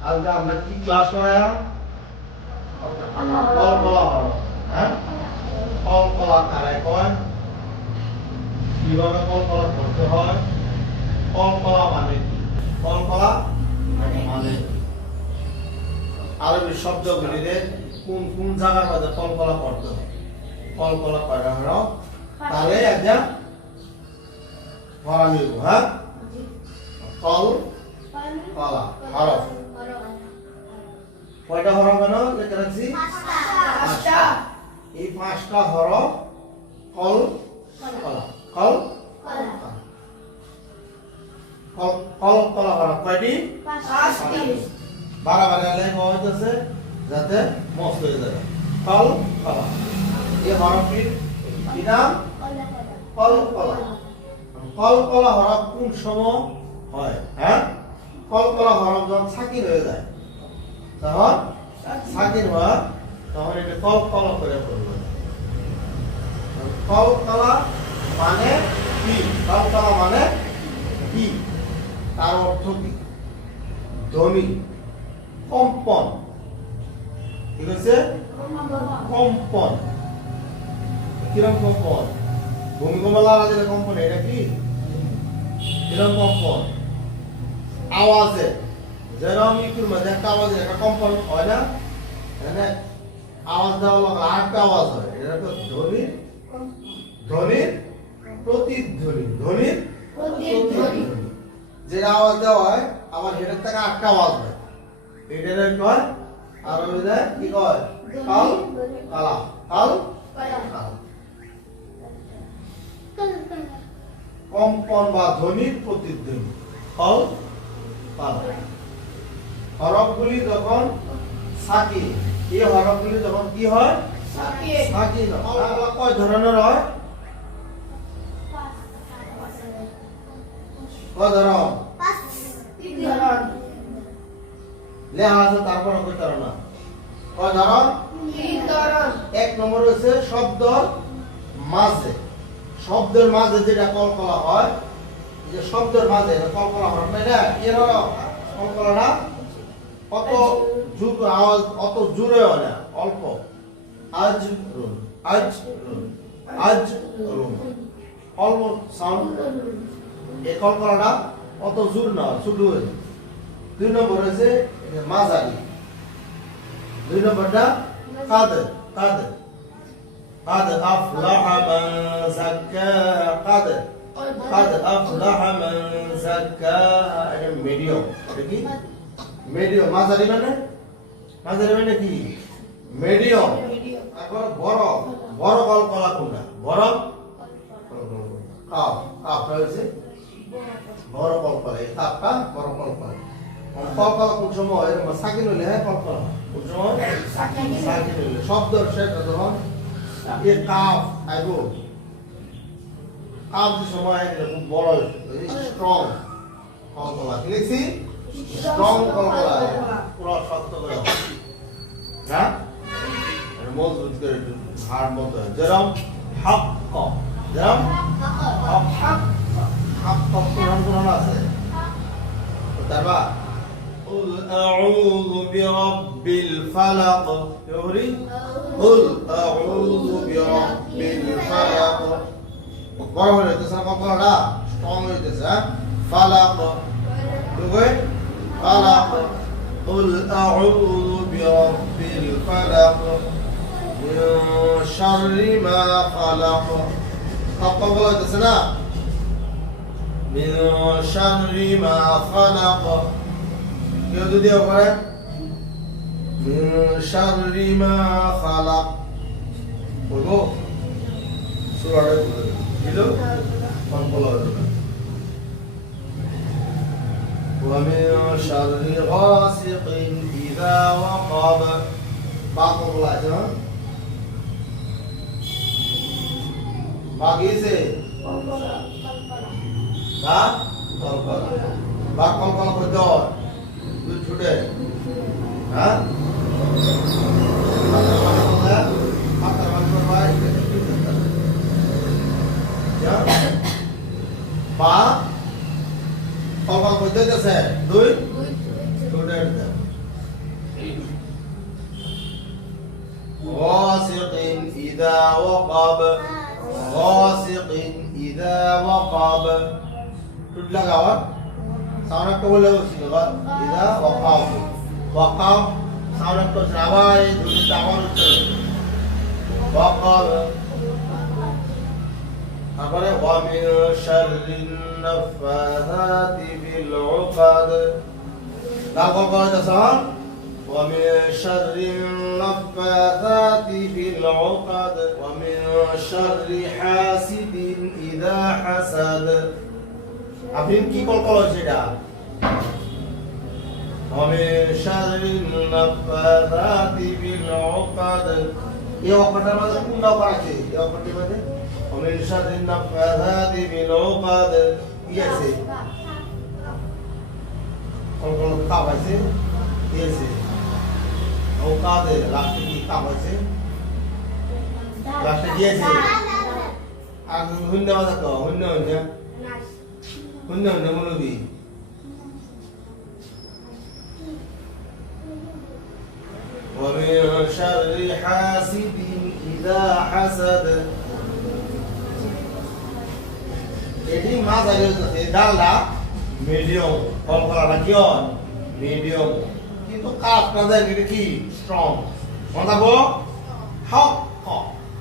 আজকে আমরা কি ক্লাস করালাম কলকলা হ্যাঁ? কলকলা কারে কয়? কীভাবে কলকলা করতে হয়? কলকলা মানে কি? কলকলা মানে কি? আরবি শব্দগুলিতে কোন কোন জায়গার মধ্যে কলকলা করতে হয়? কলকলা কয়টা হরফ তাহলে একটা নিব হ্যাঁ? কল কলা হরফ। কয়টা হরফ কেন লেখা রাখছি পাঁচটা। এই পাঁচটা হরফ কল কলা। কল? কল। হরফ। কয়টি? বারবার লেখা হইতেছে? যাতে মস্ত হয়ে যাবে কল কলা। এই হরফটির কি নাম? কল কলা। কল কলা হরফ কোন সময় হয় হ্যাঁ? কল কলা হরফ যখন সাকির হয়ে যায় তখন সাকির হয় তখন এটা কল, কলা করে পড়বে কল কলা মানে কি? কল কলা মানে কি? তার অর্থ কি? ধ্বনি কম্পন। ঠিক আছে? কম্পন। কিরম কম্পন? ভূমিকম্প লাগা যেটা কম্পন, এটা কি? কিরম কম্পন? আওয়াজে। যেরকম একটা আওয়াজ একটা কম্পন হয় না? আওয়াজ দেওয়া আওয়াজ হয়। এটা তো প্রতিধ্বনি যেটা আওয়াজ দেওয়া হয়, আবার থেকে আওয়াজ হয়। এটার আর ওই যে কি কয়? কম্পন বা ধ্বনির প্রতিধ্বনি। কল, কালা। হরফগুলি যখন সাকি এই হরফগুলি যখন কি হয়? কয় ধরনের হয়? কয় ধরন? লেখা আছে তারপর কইতে পারো কয় ধরন? এক নম্বর হচ্ছে শব্দর মাঝে। শব্দের মাঝে যেটা কলকলা হয় যে শব্দের মাঝে কলকলা হয় না? এটা এর কলকলাটা অত জোর আওয়াজ অত জোরে হয় না অল্প আজ রুন আজ রুন আজ রুন অল্প সাউন্ড এই কলকলাটা অত জোর না ছোট হয়ে যায়। দুই নম্বর হচ্ছে এই যে মাঝারি দুই নম্বরটা কাদের কাদের قد أفلح من زكاها قد قد أفلح من زكاها এটা মিডিয়াম মাঝারি মানে? মাঝারি মানে কি? মিডিয়াম তারপর বড়। বড় কল কলা কোনটা? বড়? কাপ। কাপটা হয়েছে? বড় কল কলা কাপটা বড় কল কলা কল কলা কোন সময়? এরকম হ্যাঁ কল কলা কোন শব্দ সেটা তখন এ কাপ কাপ যে সময় এরকম বড় স্ট্রং কল কলা লিখছি? স্ট্রং কলকলা পুরো শক্ত করে হ্যাঁ এটা মজবুত করে একটু হাড় মতো যেরম হাক যেরম হাক হাক কোরআন কোরআন আছে তারপর قل أعوذ برب الفلق يوري قل أعوذ برب الفلق বড় হয়ে যেতেছে না কখনোটা স্ট্রং হয়ে যেতেছে হ্যাঁ ফালাক দুগে ফালাক قل أعوذ برب الفلق من شر ما خلق কখন বলা হইতেছে না من شر ما خلق কেউ যদি ওখানে من شر ما خلق বলবো সুরাটা বলে দিল কোন বলা হলো না ومن شر غاسق إذا وقب বাকি বলা আছে না বাগিয়েছে বা কলকলা বা কলকলা করতে হয় দুই ছুটে হ্যাঁ হাতের বাড়ি করলে হাতের বাড়ি করবা বা কলকলা করতে গেছে দুই إذا وقب غاسق إذا وقب تطلق আবার সাউন্ড একটা বলে বলছিল إذا وقب وقب সাউন্ড একটা হচ্ছে আবার এই দুটোটা আবার উচ্চারণ وقب তারপরে ومن شر النفاثات في العقد তারপর করা যাচ্ছে ومن شر النفاثات في العقد ومن شر حاسد إذا حسد আপনি কি কল কল সেটা ومن شر النفاثات في العقد এই অক্ষরটার মধ্যে কোন অক্ষর আছে এই অক্ষরটির মধ্যে ومن شر النفاثات في العقد কি আছে কল কল কাপ আছে কি আছে নৌকাতে লাস্টে কি কাপ আছে লাস্টে কি আছে আর শূন্য আছে তো শূন্য শূন্য শূন্য শূন্য মূলবি ومن شر حاسد إذا حسد এটি মাছ আগে এই ডালটা মিডিয়াম ফল করাটা কি হয় মিডিয়াম কিন্তু কাপ না দেয় এটা কি স্ট্রং মনে থাকবো হক হক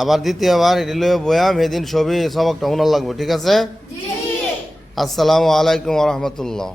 আবার দ্বিতীয়বার এটি লয়ে বয়াম সেদিন ছবি সবকটা শোনার লাগবে ঠিক আছে? আসসালামু আলাইকুম রহমতুল্লাহ।